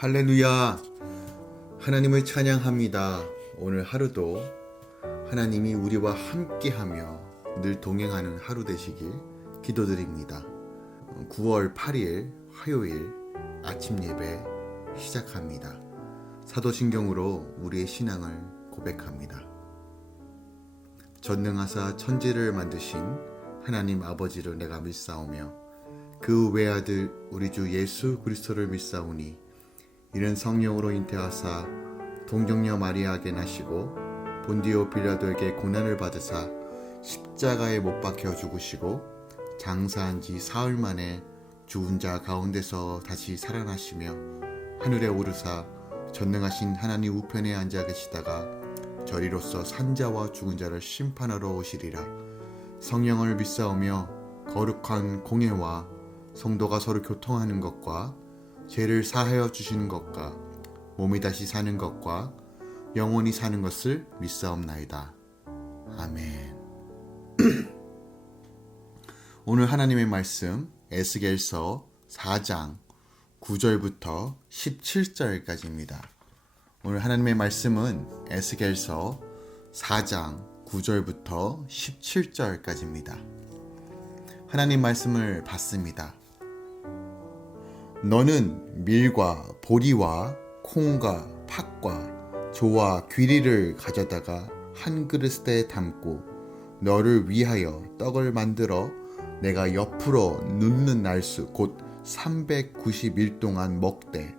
할렐루야! 하나님을 찬양합니다. 오늘 하루도 하나님이 우리와 함께하며 늘 동행하는 하루 되시길 기도드립니다. 9월 8일 화요일 아침 예배 시작합니다. 사도신경으로 우리의 신앙을 고백합니다. 전능하사 천지를 만드신 하나님 아버지를 내가 믿사오며 그 외아들 우리 주 예수 그리스도를 믿사오니 이는 성령으로 잉태하사 동정녀 마리아에게 나시고 본디오 빌라도에게 고난을 받으사 십자가에 못 박혀 죽으시고 장사한 지 사흘 만에 죽은 자 가운데서 다시 살아나시며 하늘에 오르사 전능하신 하나님 우편에 앉아 계시다가 저리로서 산자와 죽은 자를 심판하러 오시리라. 성령을 믿사오며 거룩한 공예와 성도가 서로 교통하는 것과 죄를 사하여 주시는 것과 몸이 다시 사는 것과 영원히 사는 것을 믿사옵나이다. 아멘. 오늘 하나님의 말씀 에스겔서 4장 9절부터 17절까지입니다. 오늘 하나님의 말씀은 에스겔서 4장 9절부터 17절까지입니다. 하나님 말씀을 받습니다. 너는 밀과 보리와 콩과 팥과 조와 귀리를 가져다가 한 그릇에 담고 너를 위하여 떡을 만들어 내가 옆으로 눕는 날수 곧 390일 동안 먹되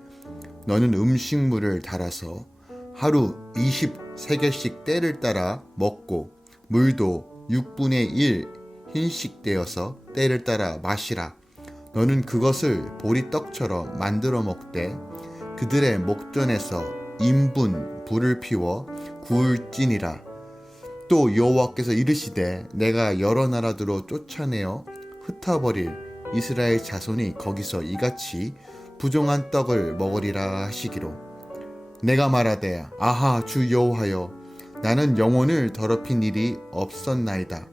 너는 음식물을 달아서 하루 23개씩 때를 따라 먹고 물도 6분의 1 흰씩 되어서 때를 따라 마시라. 너는 그것을 보리떡처럼 만들어 먹되 그들의 목전에서 인분 불을 피워 구울지니라. 또 여호와께서 이르시되 내가 여러 나라들로 쫓아내어 흩어버릴 이스라엘 자손이 거기서 이같이 부정한 떡을 먹으리라 하시기로 내가 말하되 아하 주 여호와여 나는 영혼을 더럽힌 일이 없었나이다.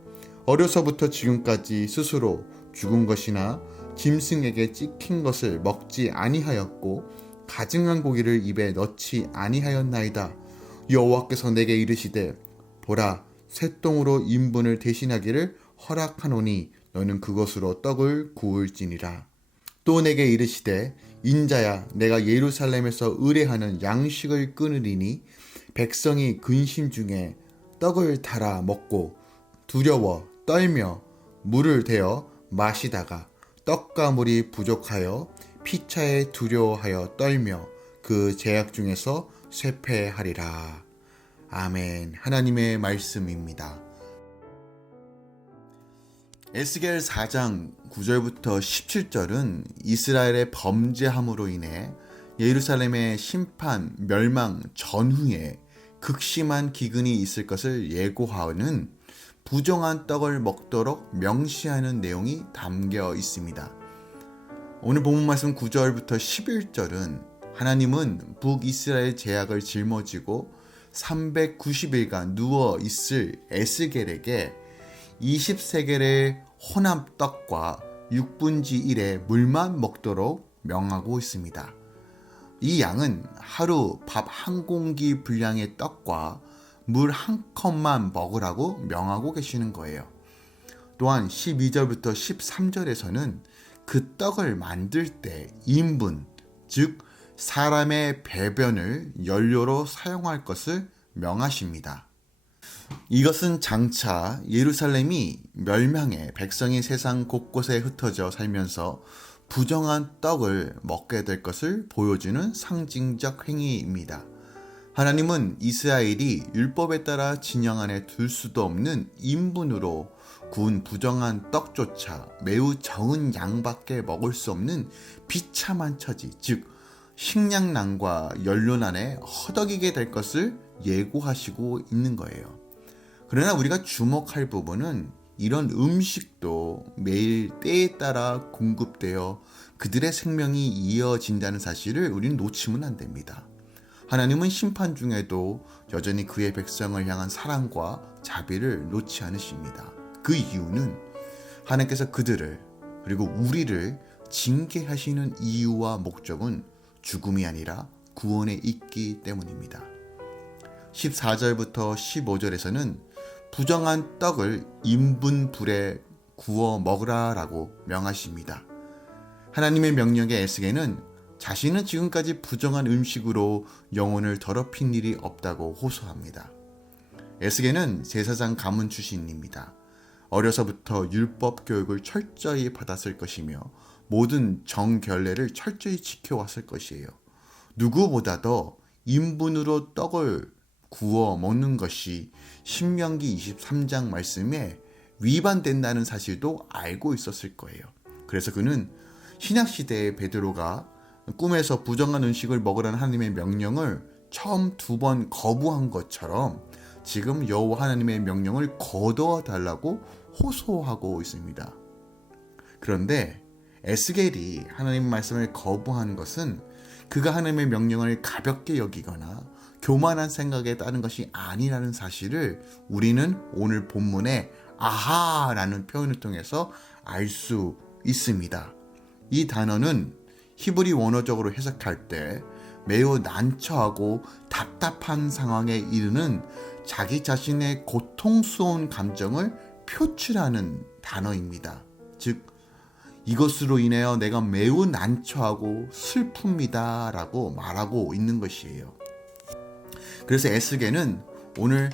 어려서부터 지금까지 스스로 죽은 것이나 짐승에게 찍힌 것을 먹지 아니하였고 가증한 고기를 입에 넣지 아니하였나이다. 여호와께서 내게 이르시되 보라 쇠똥으로 인분을 대신하기를 허락하노니 너는 그것으로 떡을 구울지니라. 또 내게 이르시되 인자야 내가 예루살렘에서 의뢰하는 양식을 끊으리니 백성이 근심 중에 떡을 달아 먹고 두려워 떨며 물을 대어 마시다가 떡과 물이 부족하여 피차에 두려워하여 떨며 그 제약 중에서 쇠퇴하리라. 아멘. 하나님의 말씀입니다. 에스겔 4장 9절부터 17절은 이스라엘의 범죄함으로 인해 예루살렘의 심판, 멸망 전후에 극심한 기근이 있을 것을 예고하는 부정한 떡을 먹도록 명시하는 내용이 담겨 있습니다. 오늘 본문 말씀 9절부터 11절은 하나님은 북이스라엘 제약을 짊어지고 390일간 누워 있을 에스겔에게 20세겔의 혼합떡과 6분지 1의 물만 먹도록 명하고 있습니다. 이 양은 하루 밥 한 공기 분량의 떡과 물 한 컵만 먹으라고 명하고 계시는 거예요. 또한 12절부터 13절에서는 그 떡을 만들 때 인분, 즉 사람의 배변을 연료로 사용할 것을 명하십니다. 이것은 장차 예루살렘이 멸망해 백성이 세상 곳곳에 흩어져 살면서 부정한 떡을 먹게 될 것을 보여주는 상징적 행위입니다. 하나님은 이스라엘이 율법에 따라 진영 안에 둘 수도 없는 인분으로 구운 부정한 떡조차 매우 적은 양밖에 먹을 수 없는 비참한 처지, 즉 식량난과 연료난에 허덕이게 될 것을 예고하시고 있는 거예요. 그러나 우리가 주목할 부분은 이런 음식도 매일 때에 따라 공급되어 그들의 생명이 이어진다는 사실을 우리는 놓치면 안 됩니다. 하나님은 심판 중에도 여전히 그의 백성을 향한 사랑과 자비를 놓지 않으십니다. 그 이유는 하나님께서 그들을 그리고 우리를 징계하시는 이유와 목적은 죽음이 아니라 구원에 있기 때문입니다. 14절부터 15절에서는 부정한 떡을 인분 불에 구워 먹으라라고 명하십니다. 하나님의 명령의 에스겔은 자신은 지금까지 부정한 음식으로 영혼을 더럽힌 일이 없다고 호소합니다. 에스겔은 제사장 가문 출신입니다. 어려서부터 율법 교육을 철저히 받았을 것이며 모든 정결례를 철저히 지켜왔을 것이에요. 누구보다도 인분으로 떡을 구워 먹는 것이 신명기 23장 말씀에 위반된다는 사실도 알고 있었을 거예요. 그래서 그는 신약시대의 베드로가 꿈에서 부정한 음식을 먹으라는 하나님의 명령을 처음 2번 거부한 것처럼 지금 여호와 하나님의 명령을 거두어 달라고 호소하고 있습니다. 그런데 에스겔이 하나님 말씀을 거부한 것은 그가 하나님의 명령을 가볍게 여기거나 교만한 생각에 따른 것이 아니라는 사실을 우리는 오늘 본문에 아하라는 표현을 통해서 알 수 있습니다. 이 단어는 히브리 원어적으로 해석할 때 매우 난처하고 답답한 상황에 이르는 자기 자신의 고통스러운 감정을 표출하는 단어입니다. 즉, 이것으로 인하여 내가 매우 난처하고 슬픕니다 라고 말하고 있는 것이에요. 그래서 에스겔은 오늘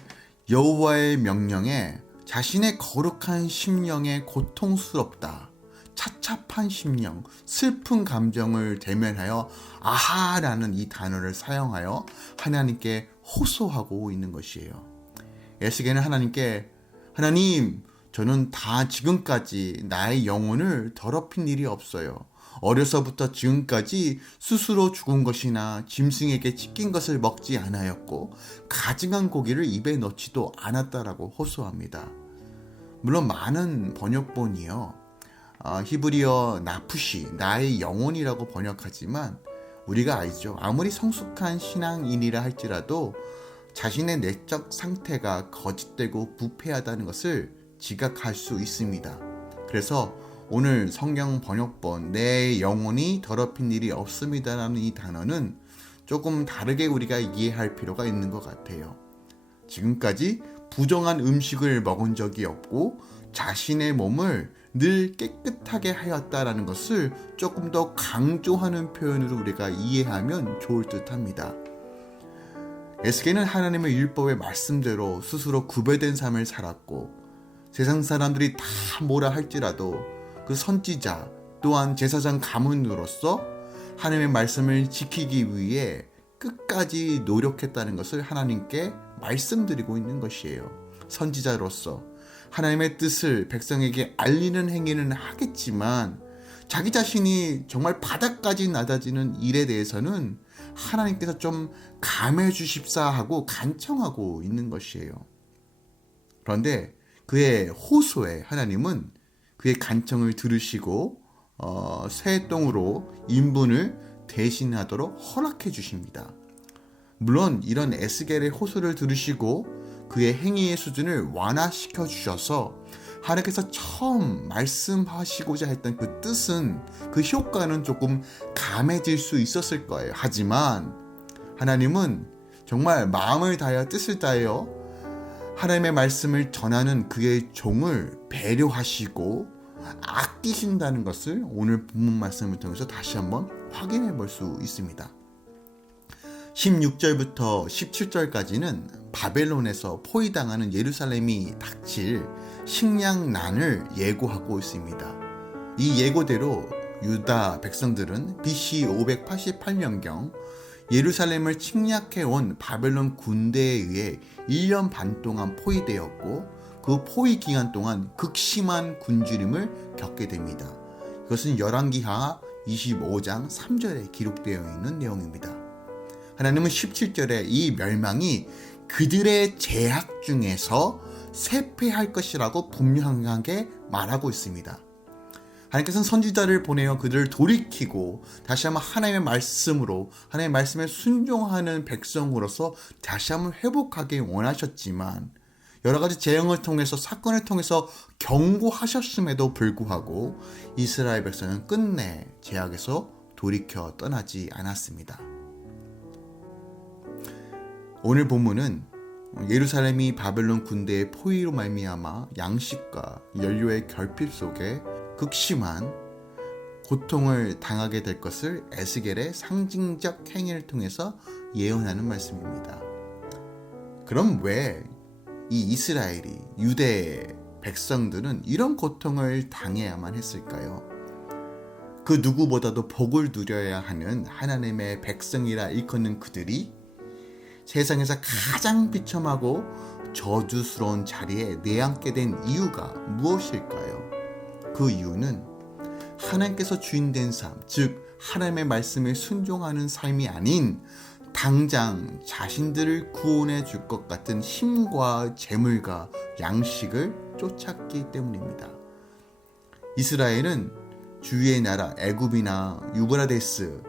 여호와의 명령에 자신의 거룩한 심령에 고통스럽다, 차찹한 심령, 슬픈 감정을 대면하여 아하라는 이 단어를 사용하여 하나님께 호소하고 있는 것이에요. 에스겔은 하나님께 하나님, 저는 다 지금까지 나의 영혼을 더럽힌 일이 없어요. 어려서부터 지금까지 스스로 죽은 것이나 짐승에게 찢긴 것을 먹지 않았고 가증한 고기를 입에 넣지도 않았다라고 호소합니다. 물론 많은 번역본이요, 히브리어 나푸시, 나의 영혼이라고 번역하지만 우리가 알죠. 아무리 성숙한 신앙인이라 할지라도 자신의 내적 상태가 거짓되고 부패하다는 것을 지각할 수 있습니다. 그래서 오늘 성경 번역본 내 영혼이 더럽힌 일이 없습니다라는 이 단어는 조금 다르게 우리가 이해할 필요가 있는 것 같아요. 지금까지 부정한 음식을 먹은 적이 없고 자신의 몸을 늘 깨끗하게 하였다라는 것을 조금 더 강조하는 표현으로 우리가 이해하면 좋을 듯합니다. 에스겔은 하나님의 율법의 말씀대로 스스로 구별된 삶을 살았고 세상 사람들이 다 뭐라 할지라도 그 선지자 또한 제사장 가문으로서 하나님의 말씀을 지키기 위해 끝까지 노력했다는 것을 하나님께 말씀드리고 있는 것이에요. 선지자로서 하나님의 뜻을 백성에게 알리는 행위는 하겠지만 자기 자신이 정말 바닥까지 낮아지는 일에 대해서는 하나님께서 좀 감해 주십사 하고 간청하고 있는 것이에요. 그런데 그의 호소에 하나님은 그의 간청을 들으시고 새 똥으로 인분을 대신하도록 허락해 주십니다. 물론 이런 에스겔의 호소를 들으시고 그의 행위의 수준을 완화시켜 주셔서 하나님께서 처음 말씀하시고자 했던 그 뜻은, 그 효과는 조금 감해질 수 있었을 거예요. 하지만 하나님은 정말 마음을 다하여 뜻을 다하여 하나님의 말씀을 전하는 그의 종을 배려하시고 아끼신다는 것을 오늘 본문 말씀을 통해서 다시 한번 확인해 볼 수 있습니다. 16절부터 17절까지는 바벨론에서 포위당하는 예루살렘이 닥칠 식량난을 예고하고 있습니다. 이 예고대로 유다 백성들은 BC 588년경 예루살렘을 침략해온 바벨론 군대에 의해 1년 반 동안 포위되었고 그 포위 기간 동안 극심한 굶주림을 겪게 됩니다. 이것은 열왕기하 25장 3절에 기록되어 있는 내용입니다. 하나님은 17절에 이 멸망이 그들의 제약 중에서 쇠퇴할 것이라고 분명하게 말하고 있습니다. 하나님께서는 선지자를 보내어 그들을 돌이키고 다시 한번 하나님의 말씀으로, 하나님의 말씀에 순종하는 백성으로서 다시 한번 회복하기 원하셨지만 여러 가지 재앙을 통해서, 사건을 통해서 경고하셨음에도 불구하고 이스라엘 백성은 끝내 제약에서 돌이켜 떠나지 않았습니다. 오늘 본문은 예루살렘이 바벨론 군대의 포위로 말미암아 양식과 연료의 결핍 속에 극심한 고통을 당하게 될 것을 에스겔의 상징적 행위를 통해서 예언하는 말씀입니다. 그럼 왜 이 이스라엘이, 유대 백성들은 이런 고통을 당해야만 했을까요? 그 누구보다도 복을 누려야 하는 하나님의 백성이라 일컫는 그들이 세상에서 가장 비참하고 저주스러운 자리에 내앉게 된 이유가 무엇일까요? 그 이유는 하나님께서 주인된 삶, 즉 하나님의 말씀에 순종하는 삶이 아닌 당장 자신들을 구원해 줄 것 같은 힘과 재물과 양식을 쫓았기 때문입니다. 이스라엘은 주위의 나라 애굽이나 유브라데스,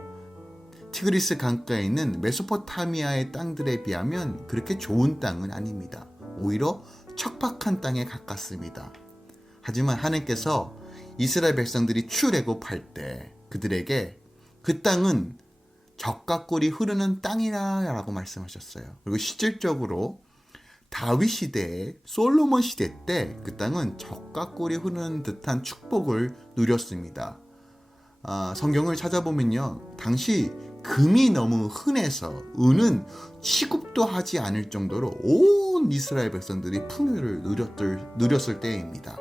티그리스 강가에 있는 메소포타미아의 땅들에 비하면 그렇게 좋은 땅은 아닙니다. 오히려 척박한 땅에 가깝습니다. 하지만 하나님께서 이스라엘 백성들이 출애굽할 때 그들에게 그 땅은 젖과 꿀이 흐르는 땅이라고 말씀하셨어요. 그리고 실질적으로 다윗 시대에 솔로몬 시대 때 그 땅은 젖과 꿀이 흐르는 듯한 축복을 누렸습니다. 성경을 찾아보면요, 당시 금이 너무 흔해서 은은 취급도 하지 않을 정도로 온 이스라엘 백성들이 풍요를 누렸을 때입니다.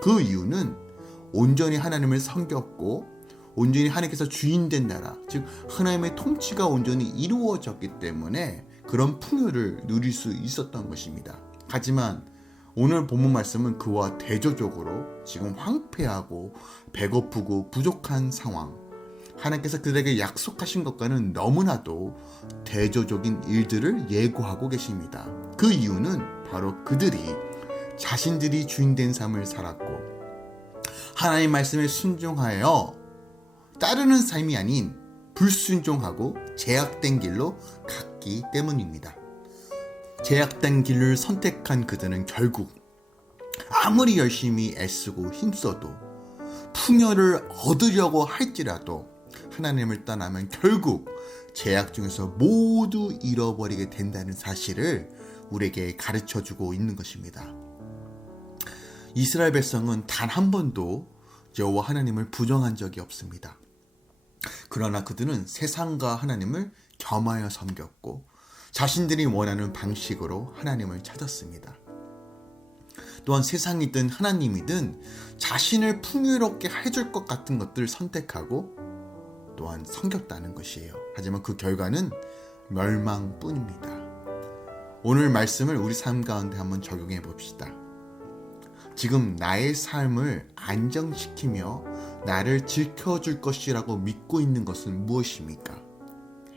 그 이유는 온전히 하나님을 섬겼고 온전히 하나님께서 주인된 나라, 즉 하나님의 통치가 온전히 이루어졌기 때문에 그런 풍요를 누릴 수 있었던 것입니다. 하지만 오늘 본문 말씀은 그와 대조적으로 지금 황폐하고 배고프고 부족한 상황, 하나님께서 그들에게 약속하신 것과는 너무나도 대조적인 일들을 예고하고 계십니다. 그 이유는 바로 그들이 자신들이 주인된 삶을 살았고 하나님의 말씀에 순종하여 따르는 삶이 아닌 불순종하고 제약된 길로 갔기 때문입니다. 제약된 길을 선택한 그들은 결국 아무리 열심히 애쓰고 힘써도 풍요를 얻으려고 할지라도 하나님을 떠나면 결국 제약 중에서 모두 잃어버리게 된다는 사실을 우리에게 가르쳐주고 있는 것입니다. 이스라엘 백성은 단 한 번도 여호와 하나님을 부정한 적이 없습니다. 그러나 그들은 세상과 하나님을 겸하여 섬겼고 자신들이 원하는 방식으로 하나님을 찾았습니다. 또한 세상이든 하나님이든 자신을 풍요롭게 해줄 것 같은 것들을 선택하고 또한 섬겼다는 것이에요. 하지만 그 결과는 멸망뿐입니다. 오늘 말씀을 우리 삶 가운데 한번 적용해 봅시다. 지금 나의 삶을 안정시키며 나를 지켜줄 것이라고 믿고 있는 것은 무엇입니까?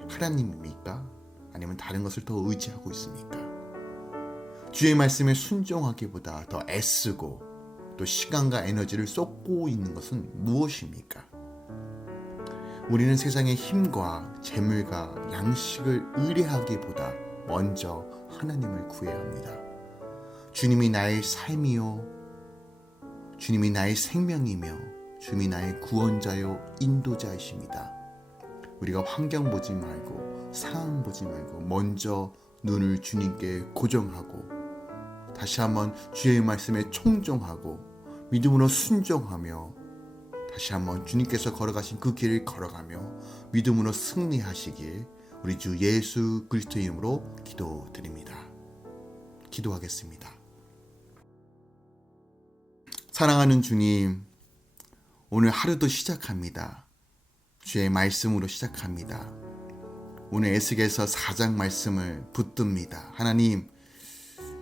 하나님입니까? 아니면 다른 것을 더 의지하고 있습니까? 주의 말씀에 순종하기보다 더 애쓰고 또 시간과 에너지를 쏟고 있는 것은 무엇입니까? 우리는 세상의 힘과 재물과 양식을 의뢰하기보다 먼저 하나님을 구해야 합니다. 주님이 나의 삶이요, 주님이 나의 생명이며 주님이 나의 구원자요 인도자이십니다. 우리가 환경 보지 말고 상황 보지 말고 먼저 눈을 주님께 고정하고 다시 한번 주의 말씀에 청종하고 믿음으로 순종하며 다시 한번 주님께서 걸어가신 그 길을 걸어가며 믿음으로 승리하시길 우리 주 예수 그리스도 이름으로 기도드립니다. 기도하겠습니다. 사랑하는 주님, 오늘 하루도 시작합니다. 주의 말씀으로 시작합니다. 오늘 에스겔서 4장 말씀을 붙듭니다. 하나님,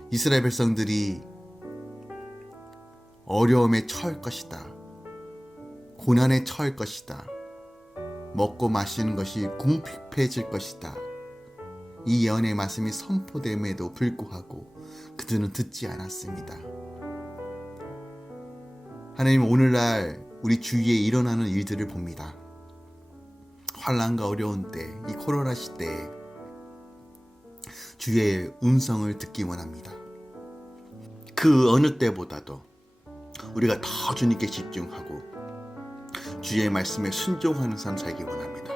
이스라엘 백성들이 어려움에 처할 것이다. 고난에 처할 것이다. 먹고 마시는 것이 궁핍해질 것이다. 이 예언의 말씀이 선포됨에도 불구하고 그들은 듣지 않았습니다. 하나님, 오늘날 우리 주위에 일어나는 일들을 봅니다. 환난과 어려운 때, 이 코로나 시대에 주의 음성을 듣기 원합니다. 그 어느 때보다도 우리가 더 주님께 집중하고 주의 말씀에 순종하는 삶 살기 원합니다.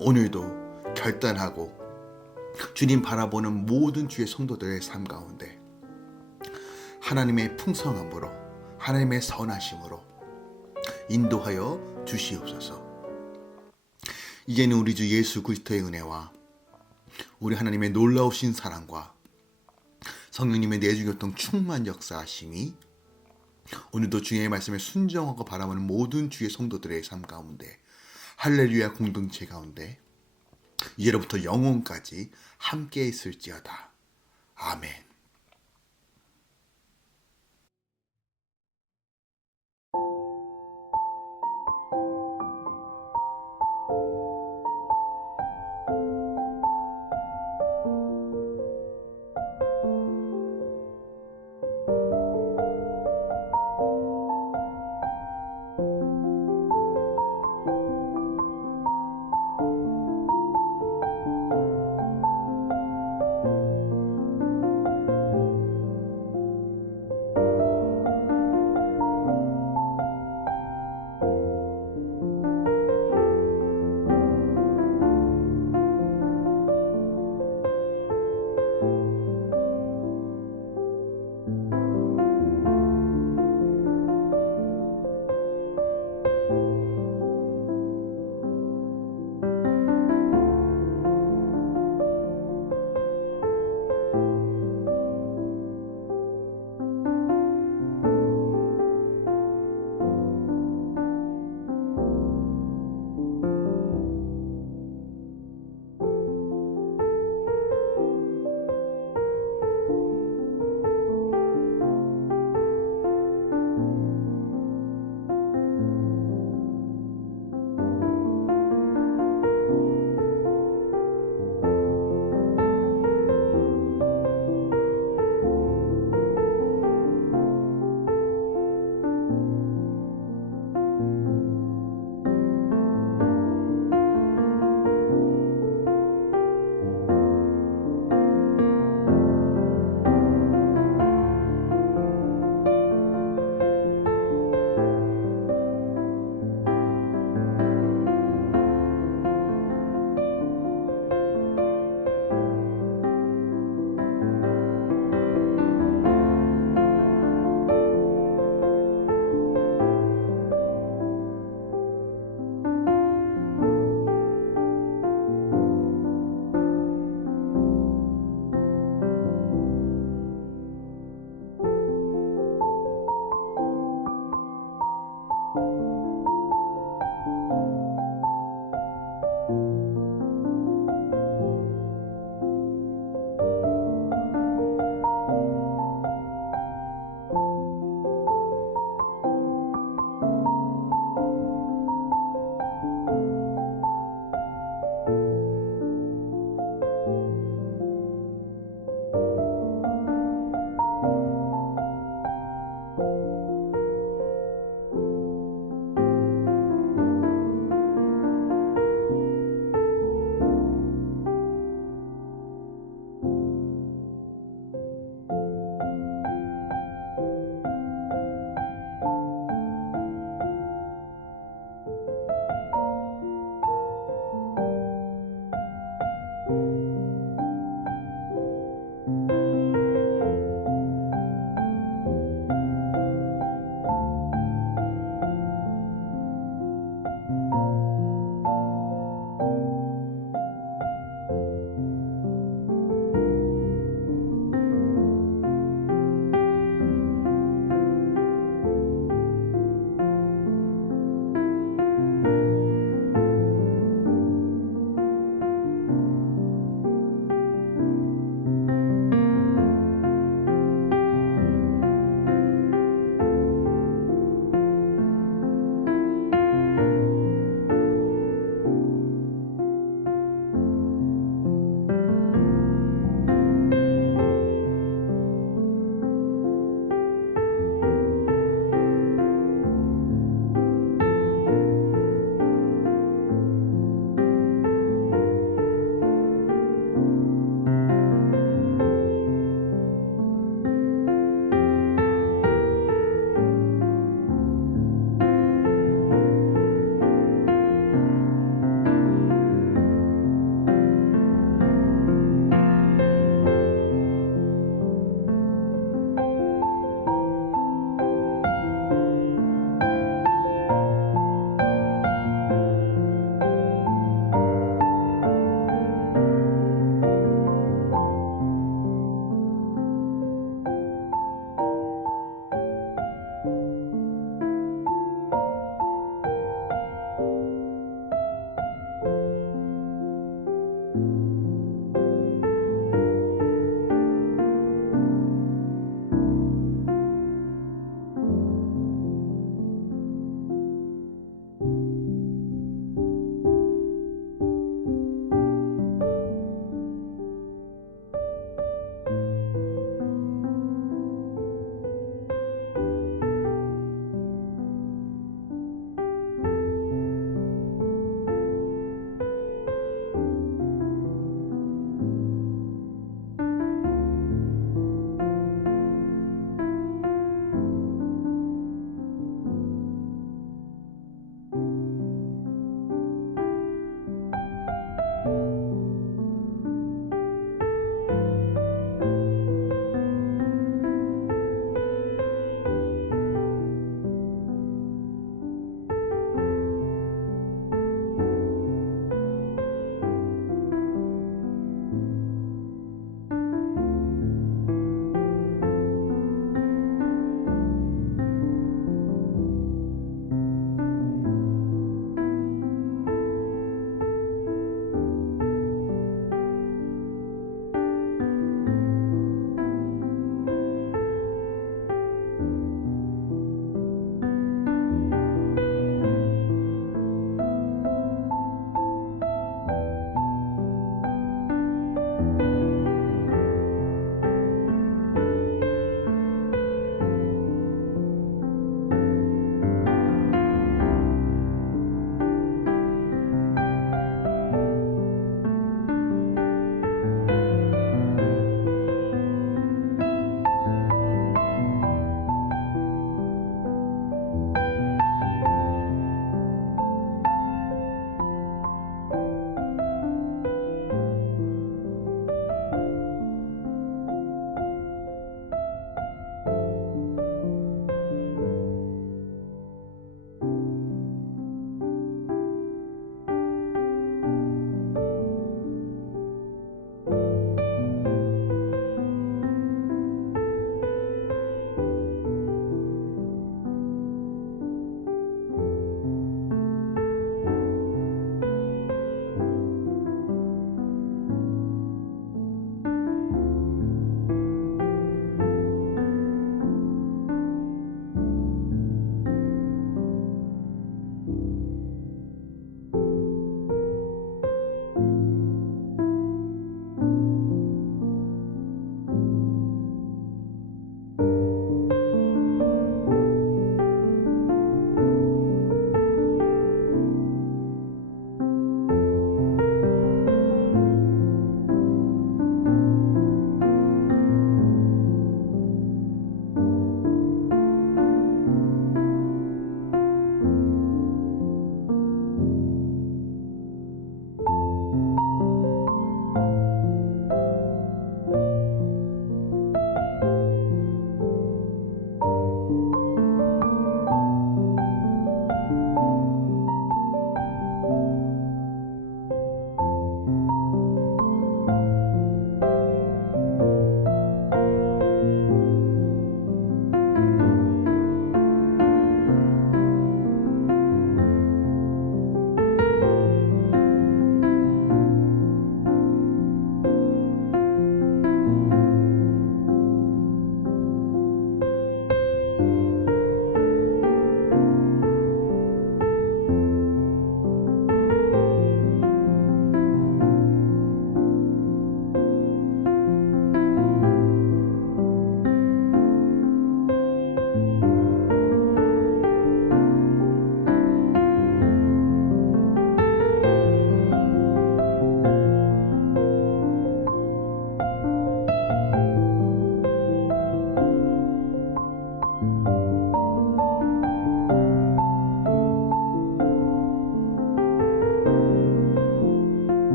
오늘도 결단하고 주님 바라보는 모든 주의 성도들의 삶 가운데 하나님의 풍성함으로, 하나님의 선하심으로 인도하여 주시옵소서. 이제는 우리 주 예수 그리스도의 은혜와 우리 하나님의 놀라우신 사랑과 성령님의 내주교통 충만 역사하심이 오늘도 주의 말씀에 순종하고 바라보는 모든 주의 성도들의 삶 가운데, 할렐루야 공동체 가운데 이제로부터 영원까지 함께 있을지어다. 아멘.